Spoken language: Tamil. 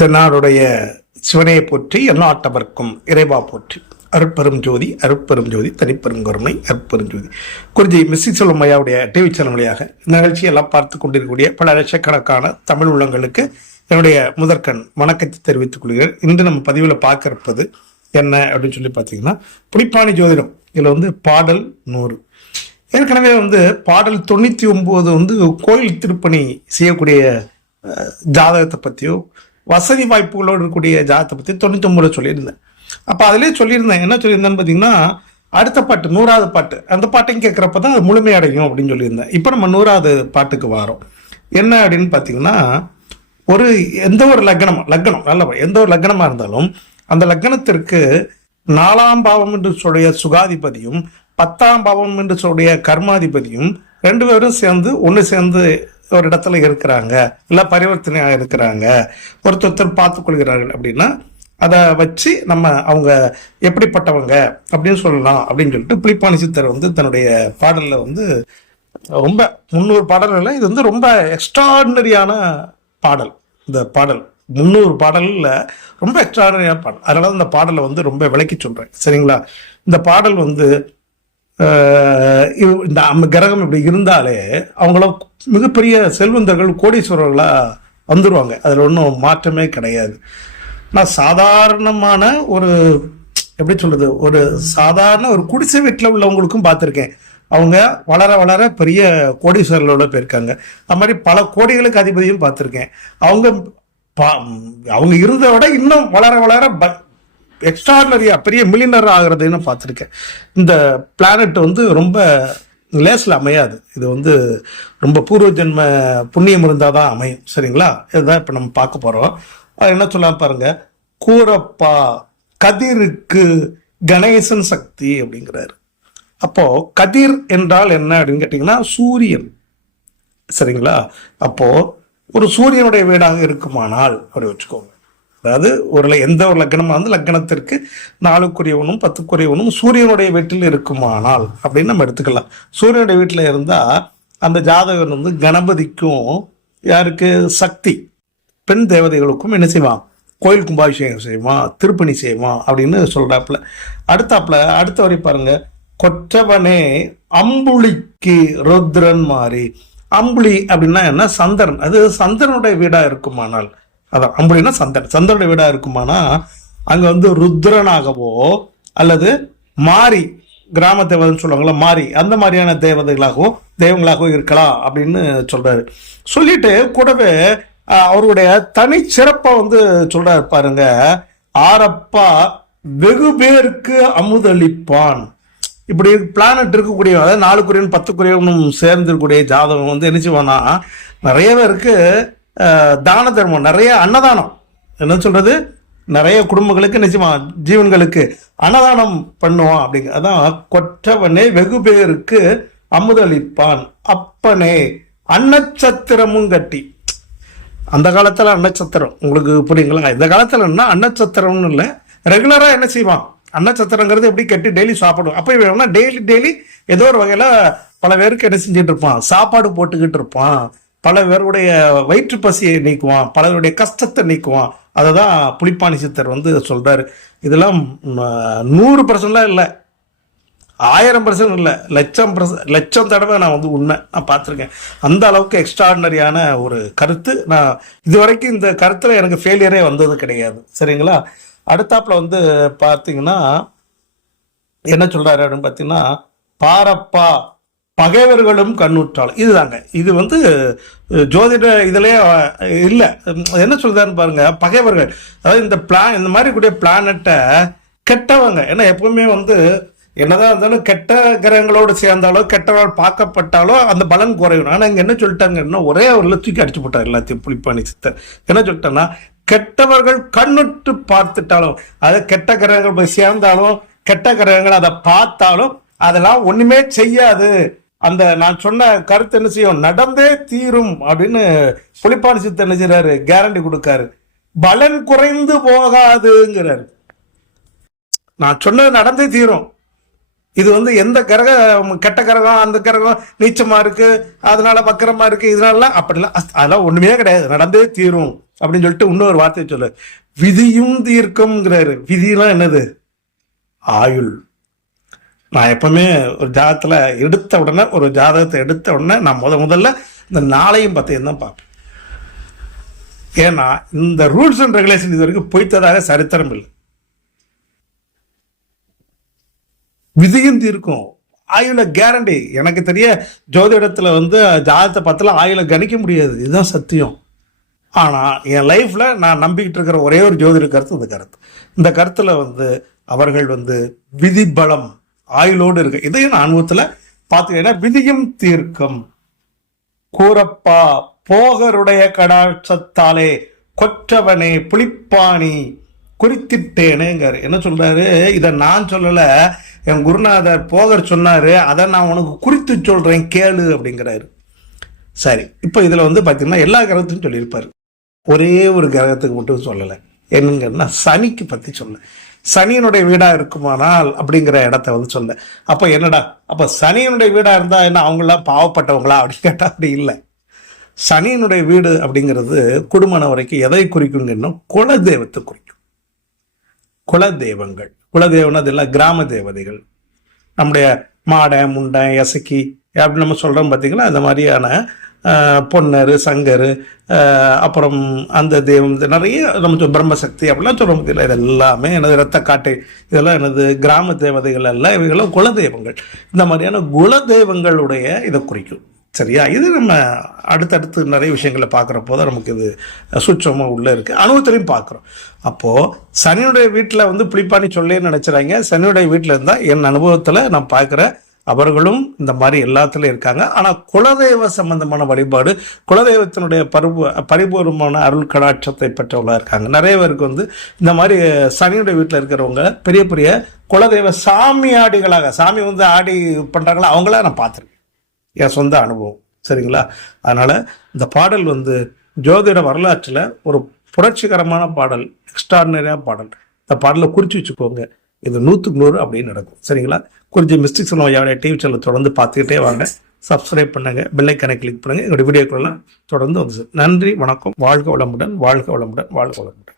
தென்னாடுடைய சிவனையை போற்றி எல்லாட்டவர்க்கும் இறைவா போற்றி. அருட்பெரும் ஜோதி அருட்பெரும் ஜோதி தனிப்பெரும் கருணை அருட்பெரும் ஜோதி. குறிஞ்சி மிஸ்ஸி செல்வம் ஐயாவுடைய டிவி சேனல் வழியாக இந்த நிகழ்ச்சியெல்லாம் பார்த்து கொண்டிருக்கக்கூடிய பல லட்சக்கணக்கான தமிழ் உள்ளங்களுக்கு என்னுடைய முதற்கண் வணக்கத்தை தெரிவித்துக் கொள்கிறேன். இன்று நம்ம பதிவில் பார்க்க என்ன அப்படின்னு சொல்லி பார்த்தீங்கன்னா, புலிப்பாணி ஜோதிடம். இதில் பாடல் 100. ஏற்கனவே பாடல் 99 கோயில் திருப்பணி செய்யக்கூடிய ஜாதகத்தை பற்றியோ வசதி வாய்ப்புகளோடு இருக்கக்கூடிய ஜாதகத்தை பற்றி 99 சொல்லியிருந்தேன். அப்போ அதிலே சொல்லியிருந்தேன். என்ன சொல்லியிருந்தேன்னு பார்த்தீங்கன்னா, அடுத்த பாட்டு 100வது பாட்டு, அந்த பாட்டையும் கேட்குறப்ப தான் அது முழுமையடையும் அப்படின்னு சொல்லியிருந்தேன். இப்போ நம்ம 100வது பாட்டுக்கு வரோம். என்ன அப்படின்னு பார்த்தீங்கன்னா, எந்த ஒரு லக்னம் நல்ல எந்த ஒரு லக்னமாக இருந்தாலும் அந்த லக்னத்திற்கு 4ஆம் பாவம் என்று சொல்லிய சுகாதிபதியும் 10ஆம் பாவம் என்று சொல்லிய கர்மாதிபதியும் 2 பேரும் சேர்ந்து ஒரு இடத்துல இருக்கிறாங்க, இல்லை பரிவர்த்தனையாக இருக்கிறாங்க, ஒருத்தர் பார்த்து கொள்கிறார்கள் அப்படின்னா அதை வச்சு நம்ம அவங்க எப்படிப்பட்டவங்க அப்படின்னு சொல்லலாம் அப்படின்னு சொல்லிட்டு புலிப்பாணி சித்தர் தன்னுடைய பாடலில் ரொம்ப 300 பாடல்கள், இது ரொம்ப எக்ஸ்ட்ராடினரியான பாடல். இந்த பாடல் 300 பாடலில் ரொம்ப எக்ஸ்ட்ராடினரியான பாடல். அதனால இந்த பாடலை ரொம்ப விளக்கி சொல்கிறேன், சரிங்களா? இந்த பாடல் இந்த கிரகம் இப்படி இருந்தாலே அவங்கள மிகப்பெரிய செல்வந்தர்கள் கோடீஸ்வரர்களாக வந்துடுவாங்க. அதில் ஒன்றும் மாற்றமே கிடையாது. நான் சாதாரணமான எப்படி சொல்றது, சாதாரண ஒரு குடிசை வீட்டில் உள்ளவங்களுக்கும் பார்த்துருக்கேன். அவங்க வளர வளர பெரிய கோடீஸ்வரர்களோட போயிருக்காங்க. அது மாதிரி பல கோடிகளுக்கு அதிபதியும் பார்த்துருக்கேன். அவங்க இருந்ததை விட இன்னும் வளர வளர எக்ஸ்ட்ராடினரியா பெரிய மில்லியனர் ஆகிறதுன்னு பார்த்துருக்கேன். இந்த பிளானட் ரொம்ப லேஸில் அமையாது. இது ரொம்ப பூர்வ ஜென்ம புண்ணியம் இருந்தால் தான் அமையும், சரிங்களா? இதுதான் இப்போ நம்ம பார்க்க போகிறோம். என்ன சொல்லலாம் பாருங்க. கூரப்பா கதிருக்கு கணேசன் சக்தி அப்படிங்கிறாரு. அப்போ கதிர் என்றால் என்ன அப்படின்னு கேட்டிங்கன்னா, சூரியன், சரிங்களா? அப்போ ஒரு சூரியனுடைய வீடாக இருக்குமானால் அப்படி வச்சுக்கோங்க. அதாவது எந்த ஒரு லக்னமாக லக்னத்திற்கு 4க்குரியவனும் 10க்குரியவனும் சூரியனுடைய வீட்டில் இருக்குமானால் அப்படின்னு நம்ம எடுத்துக்கலாம். சூரியனுடைய வீட்டில் இருந்தால் அந்த ஜாதகன் கணபதிக்கும் யாருக்கு சக்தி, பெண் தேவதைகளுக்கும் என்ன செய்வான், கோயில் கும்பாபிஷேகம் செய்வான், திருப்பணி செய்வான் அப்படின்னு சொல்றாப்புல. அடுத்த வரை பாருங்க. கொற்றவனே அம்புலிக்கு ருத்ரன் மாறி. அம்புலி அப்படின்னா என்ன, சந்திரன். அது சந்திரனுடைய வீடா இருக்குமானால், அதான் அம்புலின்னா சந்திரனுடைய வீடா இருக்குமானா அங்க ருத்ரனாகவோ அல்லது மாறி, கிராம தேவதைன்னு சொல்லுவாங்களா, மாறி, அந்த மாதிரியான தெய்வங்களாகவோ இருக்கலாம் அப்படின்னு சொல்றாரு. சொல்லிட்டு கூடவே அவருடைய தனி சிறப்பை சொல்றாரு பாருங்க. ஆரப்பா வெகு பேருக்கு அமுதளிப்பான். இப்படி பிளானட் இருக்கக்கூடிய, அதாவது 4க்குரியவன் 10க்குரியவனும் சேர்ந்திருக்கக்கூடிய ஜாதகம் என்ன செய்வானா, நிறைய பேருக்கு தான தர்மம், நிறைய அன்னதானம், என்ன சொல்றது, நிறைய குடும்பங்களுக்கு நிச்சயமா ஜீவன்களுக்கு அன்னதானம் பண்ணுவான் அப்படிங்க. அதான் கொற்றவனே வெகு பேருக்கு அமுதளிப்பான், அப்பனே அன்னச்சத்திரமும் கட்டி. அந்த காலத்துல அன்னச்சத்திரம் உங்களுக்கு புரியுங்களா? இந்த காலத்துல என்ன அன்னச்சத்திரம்னு இல்லை, ரெகுலரா என்ன செய்வான், அன்னச்சத்திரங்கிறது எப்படி கட்டி டெய்லி சாப்பிடுவோம். அப்போ வேணும்னா டெய்லி ஏதோ ஒரு வகையில பல பேருக்கு என்ன செஞ்சுட்டு இருப்பான், சாப்பாடு போட்டுக்கிட்டு இருப்பான், பல பேருடைய வயிற்று பசியை நீக்குவான், பலருடைய கஷ்டத்தை நீக்குவான். அதை தான் புலிப்பாணி சித்தர் சொல்றாரு. இதெல்லாம் 100% இல்லை, 1000% இல்லை, லட்சம் தடவை நான் உண்மை நான் பார்த்துருக்கேன். அந்த அளவுக்கு எக்ஸ்ட்ராடினரியான ஒரு கருத்து. நான் இதுவரைக்கும் இந்த கருத்துல எனக்கு ஃபெயிலியரே வந்தது கிடையாது, சரிங்களா? அடுத்தாப்புல பார்த்தீங்கன்னா என்ன சொல்றாரு அப்படின்னு பார்த்தீங்கன்னா, பாரப்பா பகைவர்களும் கண்ணுற்றாலும். இதுதாங்க, இது ஜோதிட இதுலயே இல்லை. என்ன சொல்றாருன்னு பாருங்க. பகைவர்கள், அதாவது இந்த மாதிரி கூடிய பிளானட்டை கெட்டவங்க, ஏன்னா எப்பவுமே என்னதான் இருந்தாலும் கெட்ட கிரகங்களோடு சேர்ந்தாலோ கெட்டவர்கள் பார்க்கப்பட்டாலோ அந்த பலன் குறையும். ஆனால் இங்கே என்ன சொல்லிட்டாங்கன்னா, ஒரே ஒரு தூக்கி அடிச்சு போட்டார் எல்லாத்தையும் புலிப்பாணி சித்தர். என்ன சொல்லிட்டேன்னா, கெட்டவர்கள் கண்ணுட்டு பார்த்துட்டாலும், அதாவது கெட்ட கிரகங்கள் போய் சேர்ந்தாலும் கெட்ட கிரகங்கள் அதை பார்த்தாலும் அதெல்லாம் ஒண்ணுமே செய்யாது. அந்த நான் சொன்ன கருத்து என்ன செய்யும், நடந்தே தீரும் அப்படின்னு புலிப்பாணி சித்தர் என்ன செய்யறாரு, கேரண்டி கொடுக்காரு. பலன் குறைந்து போகாதுங்கிறாரு. நான் சொன்னது நடந்தே தீரும். இது எந்த கிரகம், கெட்ட கிரகம், அந்த கிரகம் நீச்சமா இருக்கு, அதனால வக்கரமா இருக்கு, இதனால அப்படிலாம் அதெல்லாம் ஒண்ணுமே கிடையாது, நடந்தே தீரும் அப்படின்னு சொல்லிட்டு இன்னொரு வார்த்தையை சொல்லு, விதியும் தீர்க்கும்ங்கிறாரு. விதியெல்லாம் என்னது? ஆயுள். நான் எப்பவுமே ஒரு ஜாதகத்தில் ஒரு ஜாதகத்தை எடுத்த உடனே நான் முதல்ல இந்த நாளையும் பத்தையும் தான் பார்ப்பேன். ஏன்னா இந்த ரூல்ஸ் அண்ட் ரெகுலேஷன் இது வரைக்கும் பொய்த்ததாக சரித்திரம் இல்லை. விதியும் தீர்க்கும், ஆயுள கேரண்டி. எனக்கு தெரிய ஜோதிடத்துல ஜாதகத்தை பத்தில ஆயுள கணிக்க முடியாது, இதுதான் சத்தியம். ஆனா என் லைஃப்ல நான் நம்பிக்கிட்டு இருக்கிற ஒரே ஒரு ஜோதிட கருத்து இந்த கருத்துல அவர்கள் விதி பலம் ஆயுளோடு இருக்கு. இதையும் நான் அனுபவத்துல பார்த்துக்கிட்டேன்னா, விதியும் தீர்க்கும் கூறப்பா போகருடைய கடாட்சத்தாலே கொற்றவனே புலிப்பாணி குறித்திட்டேனேங்காரு. என்ன சொல்றாரு? இதை நான் சொல்லல, என் குருநாதர் போகர் சொன்னாரு, அதை நான் உனக்கு குறித்து சொல்றேன் கேளு அப்படிங்கிறாரு. சரி, இப்போ இதுல பாத்தீங்கன்னா எல்லா கிரகத்தையும் சொல்லியிருப்பாரு, ஒரே ஒரு கிரகத்துக்கு மட்டும் சொல்லலை. என்னங்கன்னா சனிக்கு பத்தி சொல்ல, சனியினுடைய வீடா இருக்குமானால் அப்படிங்கிற இடத்த சொல்ல. அப்ப என்னடா, அப்ப சனியினுடைய வீடா இருந்தா என்ன அவங்களாம் பாவப்பட்டவங்களா அப்படின்னு கேட்டா அப்படி இல்லை. சனியினுடைய வீடு அப்படிங்கிறது குடும்பம் வரைக்கும் எதை குறிக்குங்கன்னா குலதெய்வத்தை குறிக்கும். குலதெய்வங்கள், குலதெய்வம் அதெல்லாம் கிராம தேவதைகள். நம்முடைய மாடை முண்டை எசக்கி அப்படின்னு நம்ம சொல்றோம் பார்த்தீங்களா, அந்த மாதிரியான பொன்னர் சங்கர், அப்புறம் அந்த தெய்வம் நிறைய நம்ம பிரம்மசக்தி அப்படிலாம் சொல்றோம் பார்த்தீங்களா, இது எல்லாமே எனது இரத்த காட்டை, இதெல்லாம் எனது கிராம தேவதைகள் அல்ல, இவைகளும் குலதெய்வங்கள். இந்த மாதிரியான குலதெய்வங்களுடைய இதை குறிக்கும். சரியா? இது நம்ம அடுத்தடுத்து நிறைய விஷயங்களை பார்க்குறப்போ தான் நமக்கு இது சூட்சமாக உள்ளே இருக்குது, அனுபவத்திலையும் பார்க்குறோம். அப்போது சனியுடைய வீட்டில் புளிப்பாணி சொல்லேன்னு நினச்சிறாங்க. சனியுடைய வீட்டில் இருந்தால் என் அனுபவத்தில் நான் பார்க்குற அவர்களும் இந்த மாதிரி எல்லாத்துலேயும் இருக்காங்க. ஆனால் குலதெய்வ சம்பந்தமான வழிபாடு, குலதெய்வத்தினுடைய பரிபூர்வமான அருள் கடாட்சத்தை பெற்றவர்களாக இருக்காங்க. நிறைய பேருக்கு இந்த மாதிரி சனியுடைய வீட்டில் இருக்கிறவங்க பெரிய பெரிய குலதெய்வ சாமியாடிகளாக, சாமி ஆடி பண்ணுறாங்களா, அவங்கள நான் பார்த்துருக்கேன், என் சொந்த அனுபவம். சரிங்களா? அதனால இந்த பாடல் ஜோதிட வரலாற்றில் ஒரு புரட்சிகரமான பாடல், எக்ஸ்ட்ராடினரியான பாடல். இந்த பாடலை குறித்து வச்சுக்கோங்க, இது 100க்கு 100 அப்படின்னு நடக்கும். சரிங்களா? குறிஞ்சி மிஸ்டிக்ஸ் ஐயாவுடைய டிவி சேனல் தொடர்ந்து பார்த்துக்கிட்டே வாங்க, சப்ஸ்கிரைப் பண்ணுங்க, பெல் ஐக்கானை கிளிக் பண்ணுங்க. எங்களுடைய வீடியோக்கெல்லாம் தொடர்ந்து நன்றி, வணக்கம், வாழ்க வளமுடன், வாழ்க வளமுடன், வாழ்க வளமுடன்.